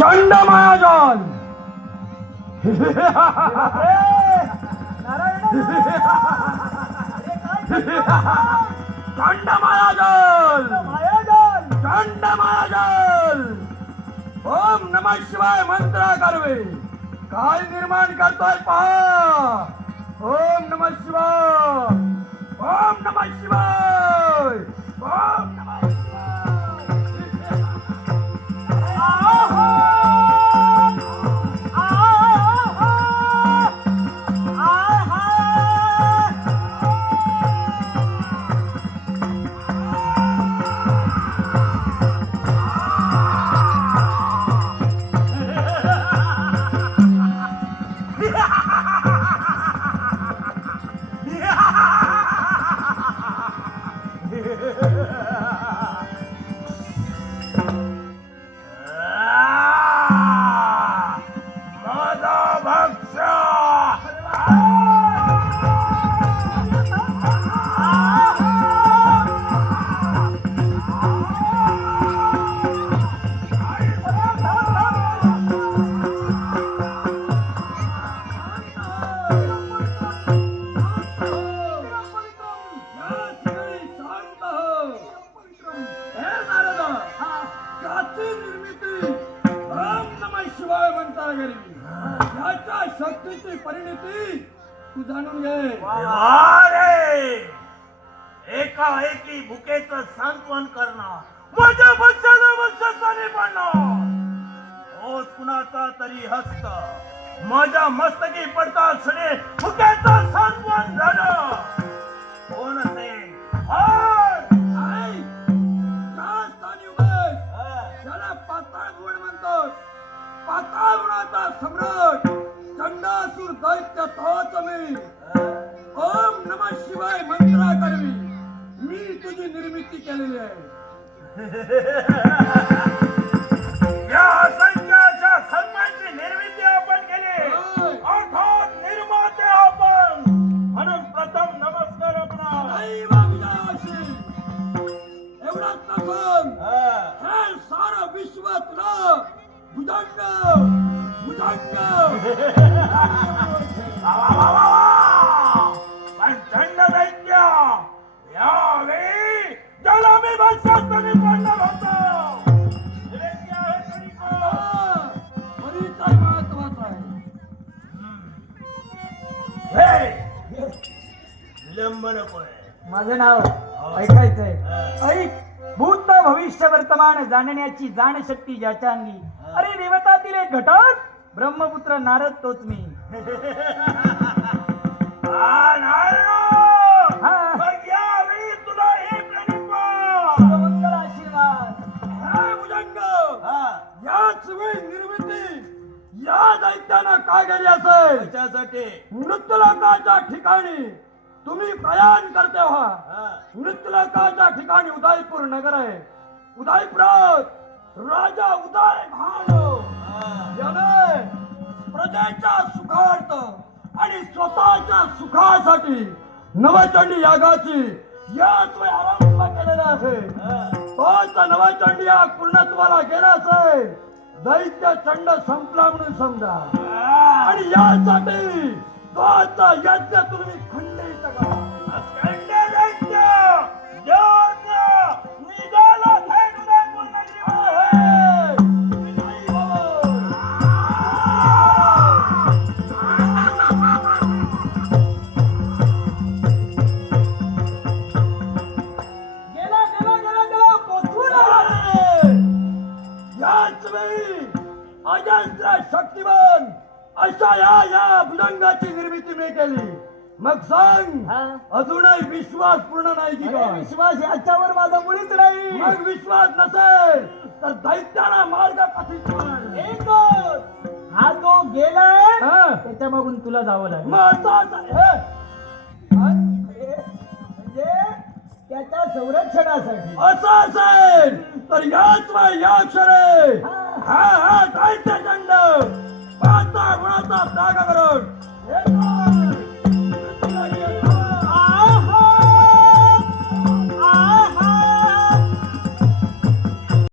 चंड मायाजाल चंड मायाजाल चंड मायाजाल. ओम नमः शिवाय मंत्र करवे काय निर्माण करतोय पहा. ओम नमः शिवाय ओम नमः शिवाय ओम नमः शिवाय. शक्तीची परिणती तू जाणून घे. एकाएकी भुकेचं सांत्वन करणं माझ्या बच्चाला बच्चाने पडणं. होत कुणाचा तरी हस्त माझ्या मस्तकी पडता क्षणी भुकेचं सांत्वन झालं. कोण ते त्याला पाताळ गुण म्हणतो. पाताळ गुणाचा सम्राट चंडासुर दैत्य तोच मी. ओम नमः शिवाय मंत्र करवी मी तुझी निर्मिती केलेली आहे. या असंख्याच्या सन्मानची निर्मिती आपण केली. अर्थात निर्माते आपण म्हणून प्रथम नमस्कार आपला. एवढाच नसून हे सारं विश्व तुला भुजंग भुजंग. पण चंड दैत्य यावेळी ज्याला मी बच्चाने पडणार होतो परिचय महत्वाचा आहे. विलंब नकोय. माझं नाव ऐकायचंय. ऐक. भूत भविष्य वर्तमान जाणण्याची जाण शक्ती ज्याच्या अंगी. अरे देवतातील एक घटक ब्रह्मपुत्र नारद तोच मी. यावेळी तुला हे मंगल आशीर्वाद. याच वेळी निर्मिती या दैत्यानं काय केली असेल. त्यासाठी मृत्यूलोकाच्या ठिकाणी तुम्ही प्रयाण करते व्हा. मृत्यूलोकाच्या ठिकाणी उदयपूर नगर आहे. उदयपुरात राजा उदय भानु याने प्रजेच्या सुखार्थ आणि स्वतःच्या सुखासाठी नवचंडी यागाची याच वेळी आरंभ केलेला आहे. तोच नवचंडी याग पूर्णत्वाला गेला असेल. दैत्य चंड संपला म्हणून समजा. आणि यासाठी तोच यज्ञ तुम्ही खंडित करा. निघाला थेट उदयपूर अजस्र शक्तिवान अशा या भुजंगाची निर्मिती मी केली. मग सांग अजूनही विश्वास पूर्ण नाही की काय. विश्वास याच्यावर माझा मुळीच नाही. मग विश्वास नसेल तर दैत्याला मार्ग कथित कर. हा जो गेलाय त्याच्या मागून तुला जावं लागेल. म्हणजे त्याच्या संरक्षणासाठी. असं असेल तर याच या क्षणी हा दैत्य चंड पाहता गुणाचा त्याग करून